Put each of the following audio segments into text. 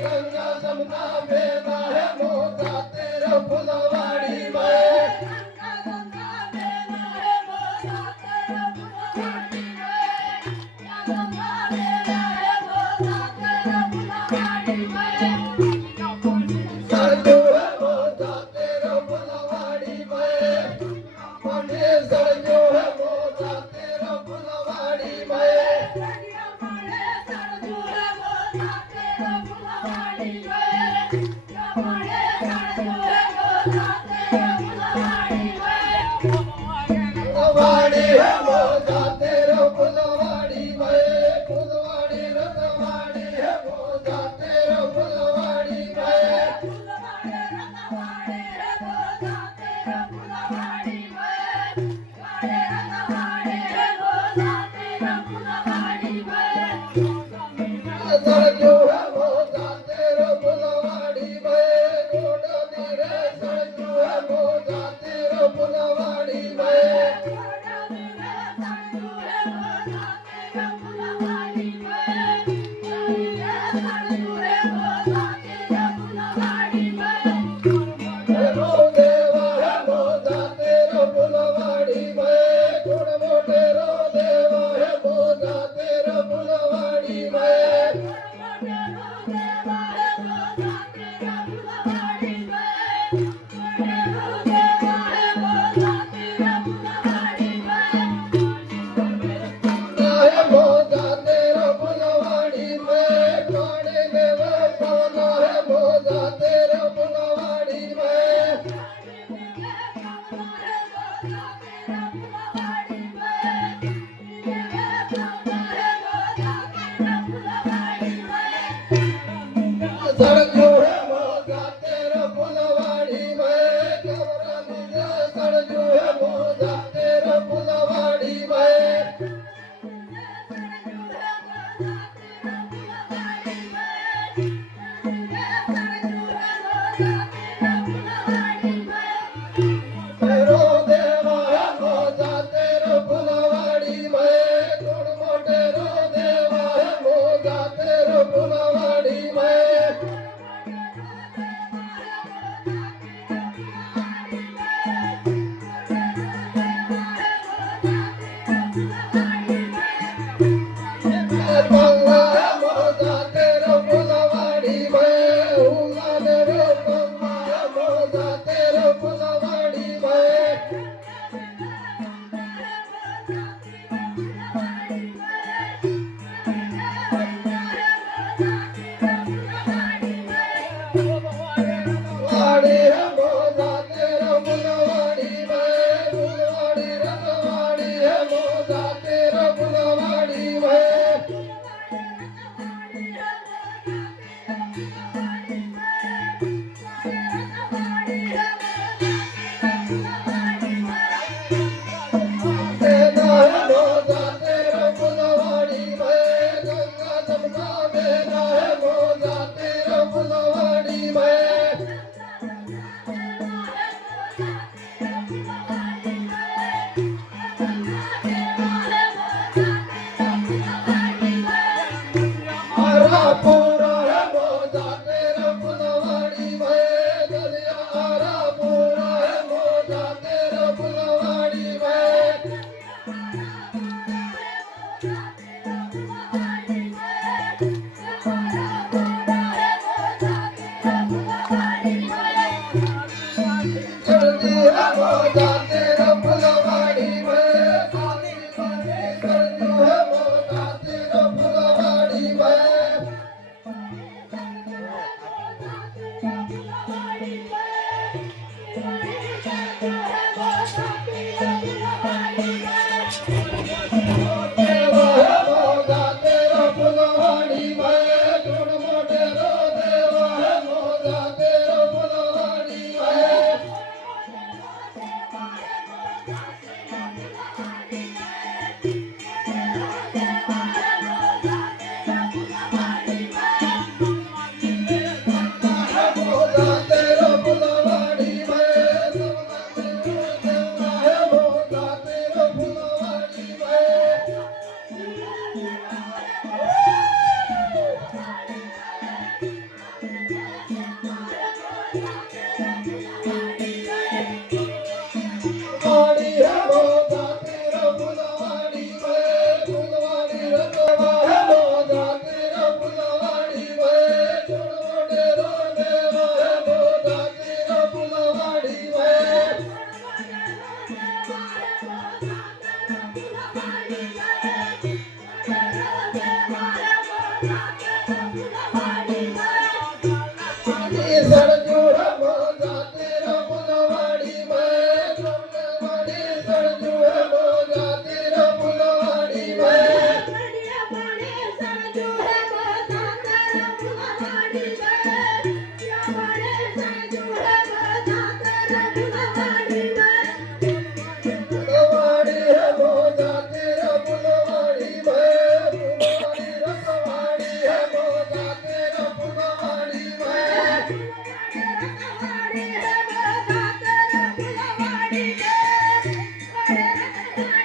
गंगा जमुना बेना है मोजा तेरा फुलवाड़ी में गंगा बेना है मोजा तेरा फुलवाड़ी में गंगा बेना है मोजा तेरा फुलवाड़ी में सरजू है मोजा तेरा फुलवाड़ी में मोने सरजू है मोजा तेरा फुलवाड़ी में सड़िया मारे सरजू है मोजा तेरा फुलवाड़ी में मारे सरजू है मोजा तेरा फुलवाड़ी में फुलवाड़ी है मोजा तेरा फुलवाड़ी में फुलवाड़ी रतवाड़ी है मोजा तेरा फुलवाड़ी में फुलवाड़े रतवाड़े है मोजा तेरा फुलवाड़ी में वाड़े रतवाड़े है मोजा तेरा फुलवाड़ी में सरजू है मोजा तेरा फुलवाड़ी में गोडानी रे सरजू है मोजा तेरा फुलवाड़ी में घोड़ा मेरे सरजू है मोजा तेरा फुलवाड़ी में चलिए सरजू है मोजा तेरा फुलवाड़ी में रो देवा है मोजा तेरा फुलवाड़ी में गुण मोटे रो देवा है मोजा तेरा फुलवाड़ी में है मोजा तेरा फुलवाड़ी में काने देवा पाना है मोजा तेरा फुलवाड़ी में सरजू है मोजा तेरा फुलवाड़ी में कमरानी रे सरजू है मोजा तेरा फुलवाड़ी में रो देवा है मोजा तेरा फुलवाड़ी में गुण मोटे रो देवा है मोजा तेरा फुलवाड़ी में गंगा है मोजा तेरा फुलवाड़ी में हुआ रे गंगा है मोजा तेरा फुलवाड़ी में वाड़ी है मोजा तेरा फुलवाड़ी में फुलवाड़ी रतवाड़ी है मोजा तेरा फुलवाड़ी में देना है मोजा तेरा फुलवाड़ी में गंगा जमुना देना है मोजा तेरा फुलवाड़ी में हरा पूरा है मोजा तेरा फुलवाड़ी में गलिया हरा पूरा है मोजा तेरा फुलवाड़ी में फुलवाड़ी में वाड़ी सरजू है मोजा तेरा फुलवाड़ी में वाड़ी सरजू है मोजा तेरा फुलवाड़ी में बढ़िया बड़े सरजू है मोजा तेरा फुलवाड़ी में या बड़े सरजू है मोजा तेरा फुलवाड़ी में फुलवाड़ी है मोजा तेरा फुलवाड़ी में फुलवाड़ी रखवाड़ी है मोजा तेरा फुलवाड़ी में रखवाड़ी है मोजा तेरा फुलवाड़ी में बड़े रखवाड़ी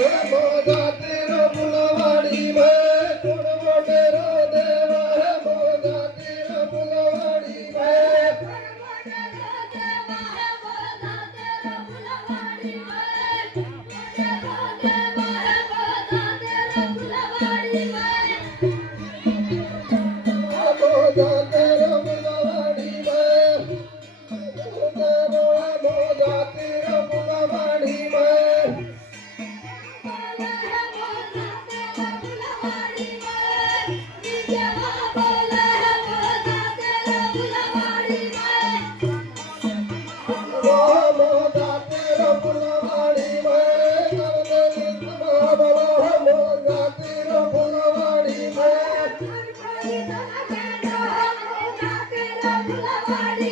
है मोजा तेरा फुलवाड़ी में मोजा तेरा फुलवाड़ी में कुड़ मोटेरो देवा है मोजा तेरा फुलवाड़ी में मोजा तेरा फुलवाड़ी में मोजा तेरा फुलवाड़ी में मोजा तेरा फुलवाड़ी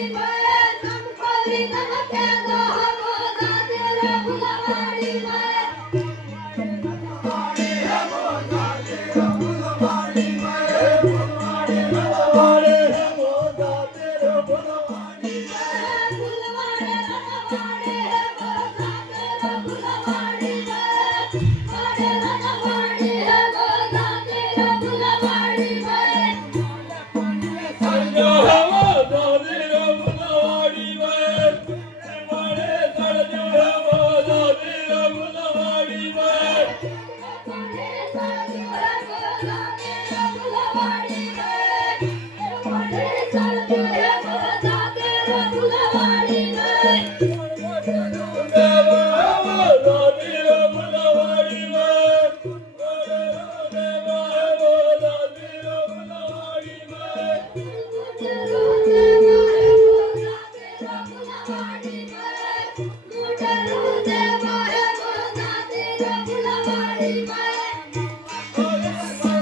में मोजा तेरा फुलवाड़ी में फुलवाड़ी है मोजा तेरा फुलवाड़ी सरजू है मोजा तेरा फुलवाड़ी में वाड़ी सरजू है मोजा तेरा फुलवाड़ी में देवा है मोजा तेरा फुलवाड़ी में देवा है मोजा तेरा फुलवाड़ी में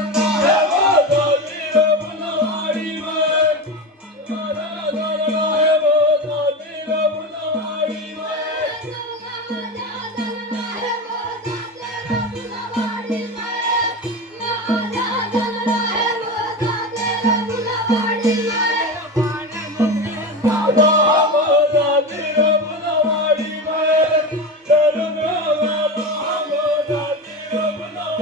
है मोजा तेरा फुलवाड़ी में है मोजा तेरा फुलवाड़ी में मोजा तेरा फुलवाड़ी में मोजा तेरा फुलवाड़ी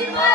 Bye.